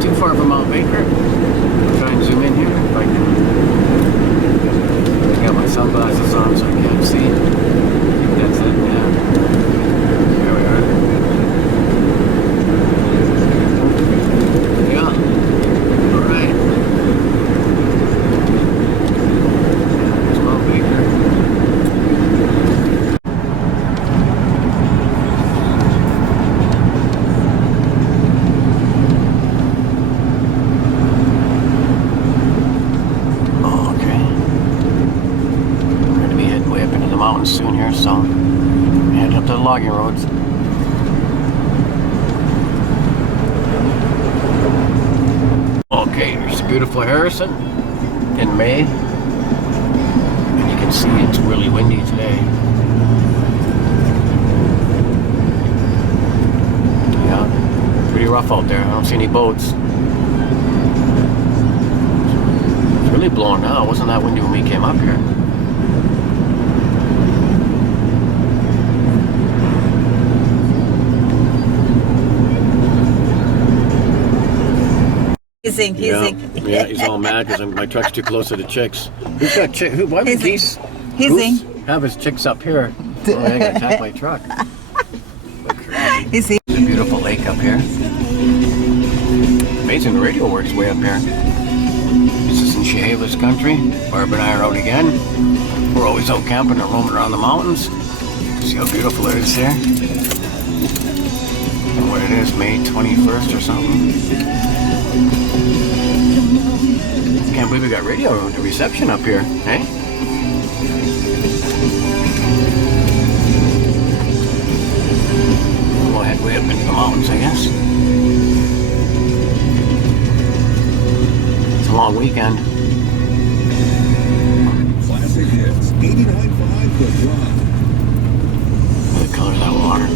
Not too far from Mount Baker. I'll try and zoom in here if I can. I got my sunglasses on so I can't see. That's it, yeah. There we are. Yeah. Alright. There's Mount Baker. Mountains soon here, so head up to the logging roads. Okay, here's the beautiful Harrison in May, and you can see it's really windy today. Yeah, pretty rough out there. I don't see any boats. It's really blowing now. It wasn't that windy when we came up here. Yeah, he's all mad because my truck's too close to the chicks. Who's got chicks? Why would geese have his chicks up here? Oh, they're going to attack my truck. There's a beautiful lake up here. Amazing the radio works way up here. This is in Chehalis country. Barb and I are out again. We're always out camping and roaming around the mountains. See how beautiful it is here? And what it is, May 21st or something. Can't believe we got radio reception up here, eh? We'll head way up into the mountains, I guess. It's a long weekend. Classic hits, 89.5 The Drive. Look at the color of that water.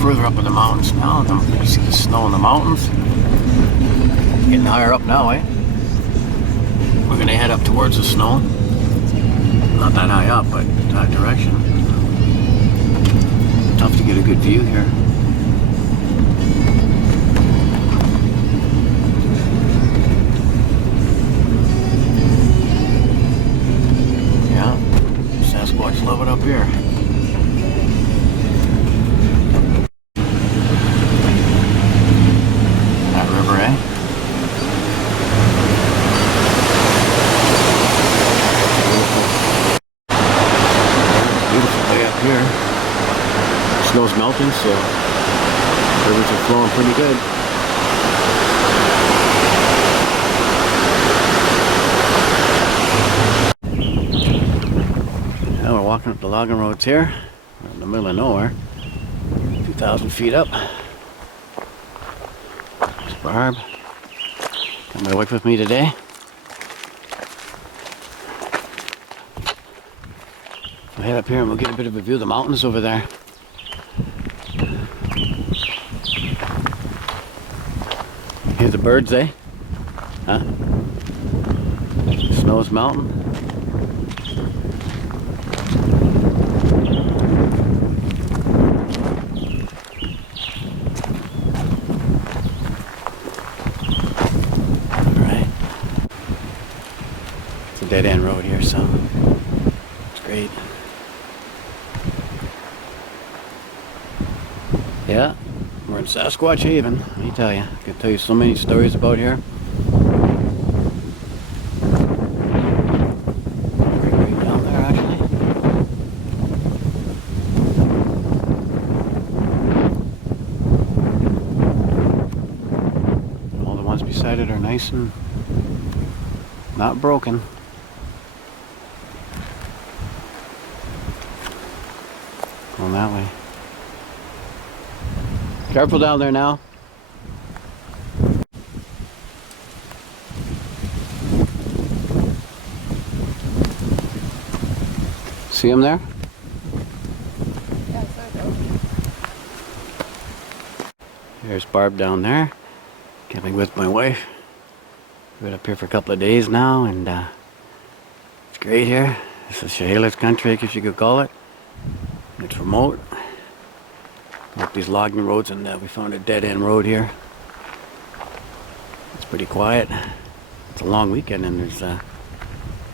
Further up in the mountains now. You see the snow in the mountains. Getting higher up now, eh? We're going to head up towards the snow. Not that high up, but that direction. Tough to get a good view here. Yeah, Sasquatch love it up here. Snow's melting, so rivers are flowing pretty good. Now we're walking up the logging roads here. We're in the middle of nowhere. 2,000 feet up. There's Barb. Got my wife with me today. We'll head up here and we'll get a bit of a view of the mountains over there. Hear the birds, eh? Huh? Snow's melting. Alright. It's a dead end road here, so it's great. Yeah. We're in Sasquatch Haven, let me tell you. I can tell you so many stories about here. Right down there, actually. All the ones beside it are nice and not broken. Going that way. Careful down there now. See him there? Yeah, so There's Barb down there. Camping with my wife. We've been up here for a couple of days now, and it's great here. This is Chehalis country, I guess you could call it. It's remote. Up these logging roads, and we found a dead-end road here. It's pretty quiet. It's a long weekend, and there's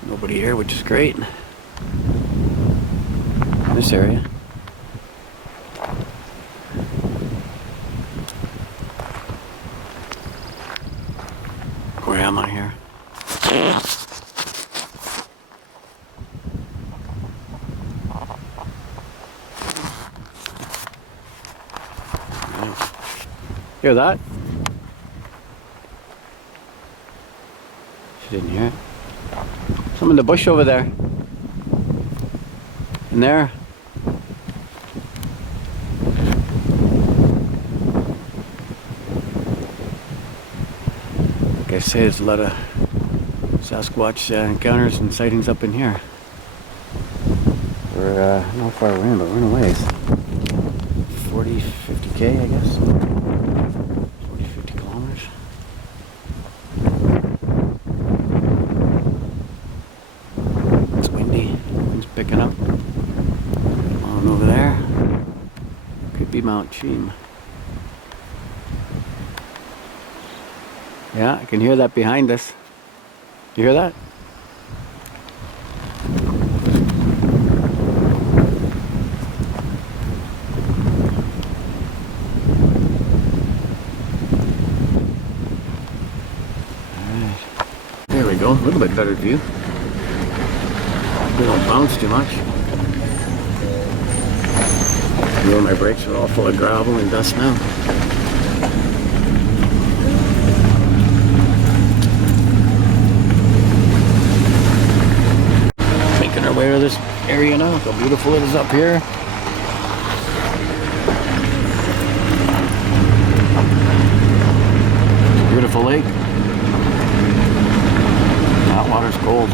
nobody here, which is great. In this area. Where am I here? Hear that? She didn't hear it. Some in the bush over there. In there. Like I say, there's a lot of Sasquatch encounters and sightings up in here. We're not far away, but we're in a ways. 40, 50K, I guess. 40, 50 kilometers. It's windy. Wind's picking up. On over there. Could be Mount Cheam. Yeah, I can hear that behind us. You hear that? There we go, a little bit better view. We don't bounce too much. You know, my brakes are all full of gravel and dust now. Making our way to this area now. How beautiful it is up here. Beautiful lake. That water's cold.